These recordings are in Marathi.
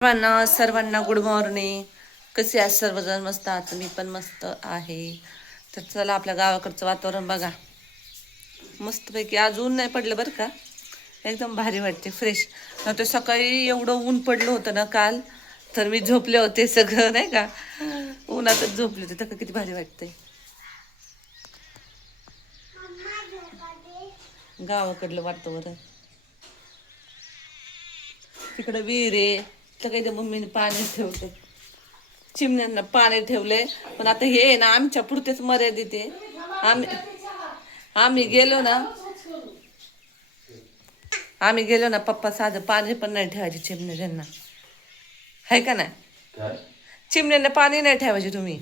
सर्वांना गुड मॉर्निंग. कसे आज सर्वजण? मस्त आहात? मी पण मस्त आहे. तर चला, आपल्या गावाकडचं वातावरण बघा. मस्तपैकी आज ऊन नाही पडलं बरं का, एकदम भारी वाटते, फ्रेश. नंतर सकाळी एवढं ऊन पडलं होतं ना काल, तर मी झोपले होते सगळं नाही का, उन्हातच झोपले होते. तर किती भारी वाटतंय गावाकडलं वातावरण. तिकडं विहीर आहे, तर काही त्या मम्मीने पाणी ठेवते, चिमण्यांना पाणी ठेवले. पण आता हे आहे ना, आमच्या पुरतेच मर्यादित आहे. आम्ही आम्ही गेलो ना आम्ही गेलो ना पप्पा साधं पाणी पण नाही ठेवायचे चिमणे त्यांना, आहे का नाही? चिमण्यांना पाणी नाही ठेवायचे. तुम्ही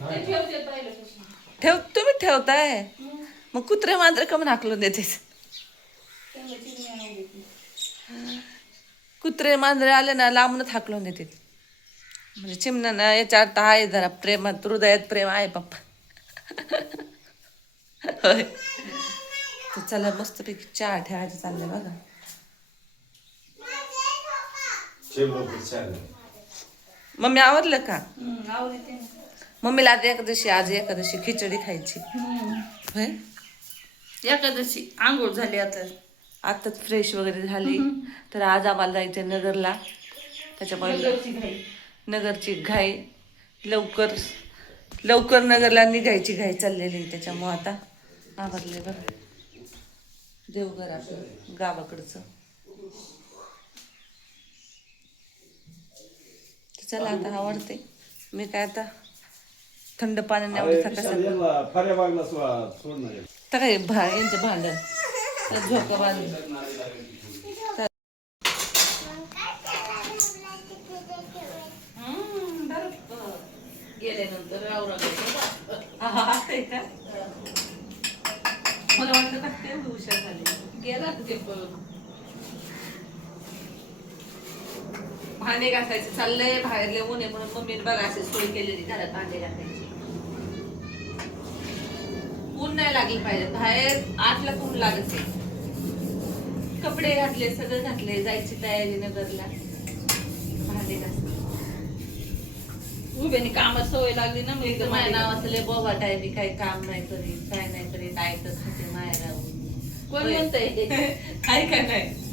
तुम्ही ठेवताय, मग कुत्रे मांजरे कमून हाकलून देतेस? कुत्रे मांजरे आले ना लांबूनच हाकलून देते. म्हणजे चिमण्यांना याच्या अर्थ आहे जरा प्रेमात, हृदयात प्रेम आहे पप्पा. होय. तर चला, मस्तपैकी चहा ठेवायचं चाललंय बघा. मम्मी आवरलं का? मम्मीला आज एकादशी खिचडी खायची. होय, एकादशी आंघोळ झाली आता, आताच फ्रेश वगैरे झाली. तर आज आम्हाला जायचं नगरला, त्याच्यामुळे नगरची घाई, लवकर लवकर नगरला निघायची घाई चाललेली. त्याच्यामुळे आता आवरले बघा, देवघर आपलं गावाकडचं. चला आता आवडते. मी काय आता थंड पाण्याने आवडतं कसं तर काय यांचं भांडण झोका बांधून. गेल्यानंतर मला वाटतं का ते हुशार झाले. गेला ते भांडे घासायचे चाललंय, बाहेर ऊन आहे म्हणून मम्मीने बघा अशी सोय केलेली घरात भांडे घासायची. ऊन नाही लागली पाहिजे बाहेर, 8ला ऊन लागत आहे. कपडे घातले, सगळं घातले, जायची तयारी नगरला. भांडे घासले, उभ्याने कामात सवय लागली ना, मी तर माझ्या नावाचं लय बोबाट आहे. मी काही काम नाही करीत, काय नाही करीत, ऐकत होते माया राहून. कोण म्हणतंय? काय काय नाही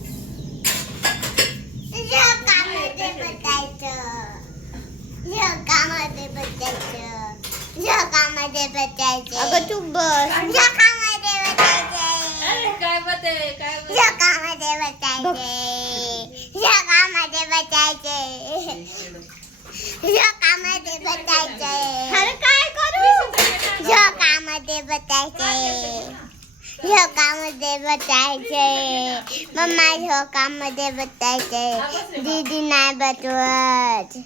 अगं चुप बस. काय बते काय काय करू झोकामध्ये बसायचे, मम्मा झोकामध्ये बसायचे, दीदी नाही बसवत.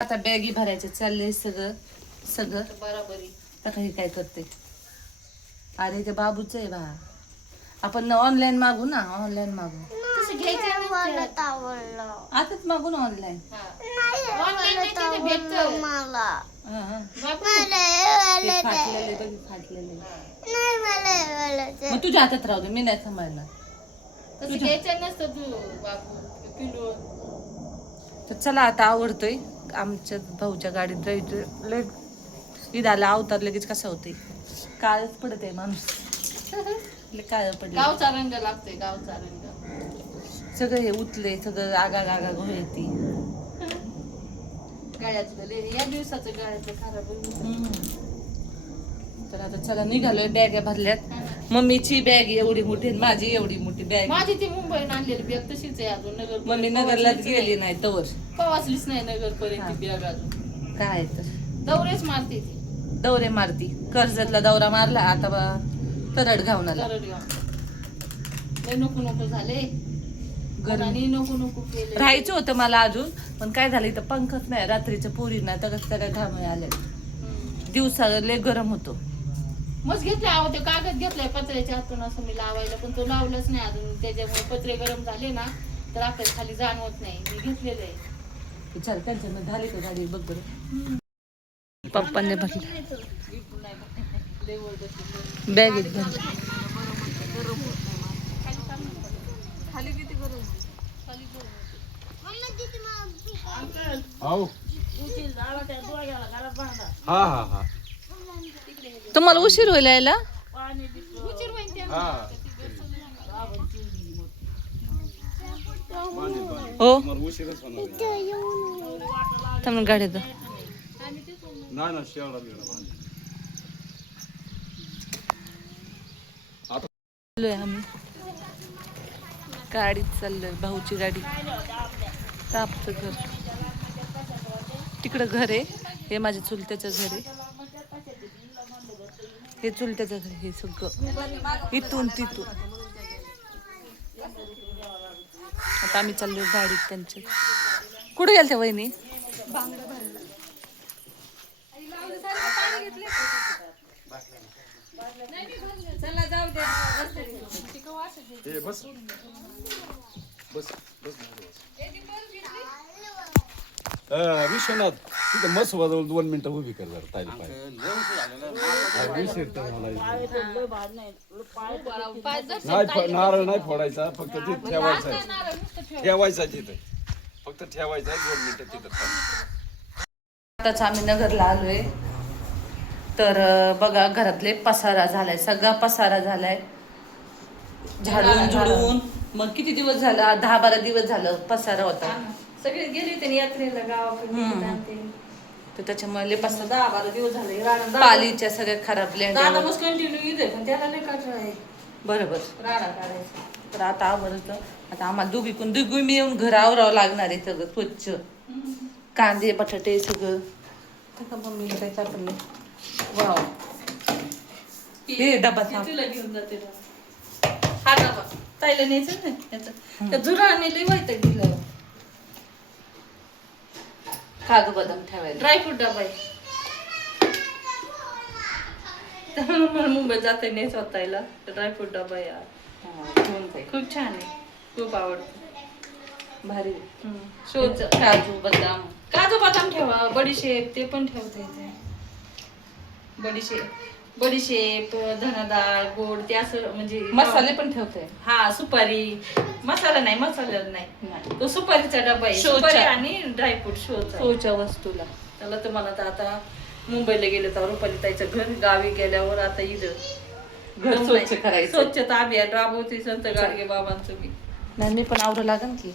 आता बॅगी भरायचे चालले सगळं सगळं बरोबरी. आता काही काय करते. अरे ते बाबूच आहे बा, आपण ऑनलाईन मागू ना, ऑनलाईन मागू. तसं घ्यायचं आताच मागू ना ऑनलाईन. फाटलेले मग तुझ्या हातात राहू दे, मी नाही थांबायला. तसं घ्यायचं नसतं तू बापू किलो. तर चला आता आवडतोय. आमच्या भाऊच्या गाडीत जायचं. लय ईदाला अवतार लगेच कसा होते, काळच पडत आहे माणूस. काळ पडलं, गावचा रंग लागतोय, गावचा रंग. सगळं हे उतले, सगळं आगा गागा येते. गाड्यातलं या दिवसाचं गाड्याचं खराब होईल. तर आता चला निघालोय, बॅग भरल्यात. मम्मीची बॅग एवढी मोठी, माझी एवढी मोठी बॅग. माझी ती मुंबईहून आणलेली बॅग तशीच आहे अजून. नगर मम्मी नगरलाच गेली नाही तवर, पोहोचलीच नाही नगर पर्यंत बॅग अजून. काय तर दौरेच मारते ती, दौरे मारती. कर्जतला दौरा मारला, आता तरड घावून आला. लय नको नको झाले, घराने नको नको केले. राहायचं होतं मला अजून, पण काय झालं इथं पंखच नाही. रात्रीचं पोरी नाही तर सगळ्या घाम आले. दिवसा लय गरम होतो. मस्त घेतलाय अहो, ते कागद घेतलाय पत्र्याच्या हातून असं मी लावायला, पण तो लावलाच नाही अजून. त्याच्यामुळे पत्रे गरम झाले ना तर आपल्याला खाली जाणवत नाही. मी घेतलेलं आहे. विचार त्यांच्यानं झाली का गाडी बघ बरं. पप्पांनी भरलं बॅगेत भरलं. खाली किती हो हा हा हा तुम्हाला उशीर होईल यायला हा हो तुम्हाला उशीरच होणार आहे. थांब गाडीत नाही ना शेवडा बिवडा बांधेल. चाललोय आम्ही गाडीत चाललोय भाऊची गाडी तापचं घर तिकडं घर आहे हे माझ्या चुलत्याचं घर आहे हे चुलत्याचं घर हे सगळं इथून तिथून आता आम्ही चाललोय गाडीत त्यांच्या कुठे गेलत्या वहिनी ए, बस बस बस विश्वनाथ तिथं मस्त वाजवून 2 मिनिटं उभी कर जरा ताईला पाय उशीर तर मला नाही नारळ नाही फोडायचा फक्त ते ठेवायचा आहे. ठेवायचा तिथं फक्त ठेवायचा 2 मिनिटं तिथं थांब. आताच आम्ही नगरला आलोय तर बघा घरातले पसारा झालाय सगळा पसारा झालाय झाडून झुडून मग किती दिवस झाला 10-12 दिवस झालं पसारा होता सगळे गेले त्यांनी यात्रेला गावाकडे तर त्याच्यामुळे लय पसारा 10-12 दिवस झाले पालीच्या सगळ्या खराबल्या दादा मस्त कंटिन्यू येते पण त्याला नाही कंटाळा आहे बरोबर राडा काढायचा. तर आता आवडतं आता आम्हाला दोघी मी येऊन घर आवरावं लागणार आहे सगळं स्वच्छ कांदे बटाटे सगळं मम्मीला काय सापडलं वाव हे डबा थांब. तुला घेऊन जाते ना. हा डबा ताईला न्यायचं ना त्याचं त्या जुराने लय माहिती दिलं काजू बदाम ठेवायला ड्रायफ्रूट डबा आहे त्यामुळे मला मुंबईत जाता नाही स्वतःला ड्रायफ्रूट डबा आहे यार. घेऊन जाईल. खूप छान आहे खूप आवडतं भारी शोच काजू बदाम काजू बदाम ठेवा बडीशेप ते पण ठेवता येते बडीशेप धनादाळ गोड ते असं म्हणजे मसाले पण ठेवते हा सुपारी मसाला नाही तो सुपारीचा डबा आहे शोचा. सुपारी आणि ड्रायफ्रूट शोचा सोच्या वस्तूला त्याला तुम्हाला तर आता मुंबईला गेले तर रुपाली ताईचं घर गावी गेल्यावर आता इथं घर स्वच्छ करायचं. स्वच्छता अभियान राबवते संत गाडगे बाबांचं मी नाही मी पण आवडं लागन की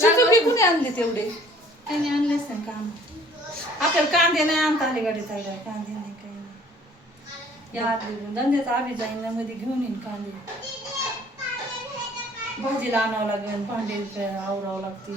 चिचुकी कुणी आणली तेवढे त्यांनी आणलेच नाही काम आपल्याला कांदे नाही आणता आले गाडी ताईला कांदे नाही काही नाही या धंद्याचा आभी जाईन मध्ये घेऊन येईन कांदे भाजीला आणावं लागेल भांडे आवरावं लागतील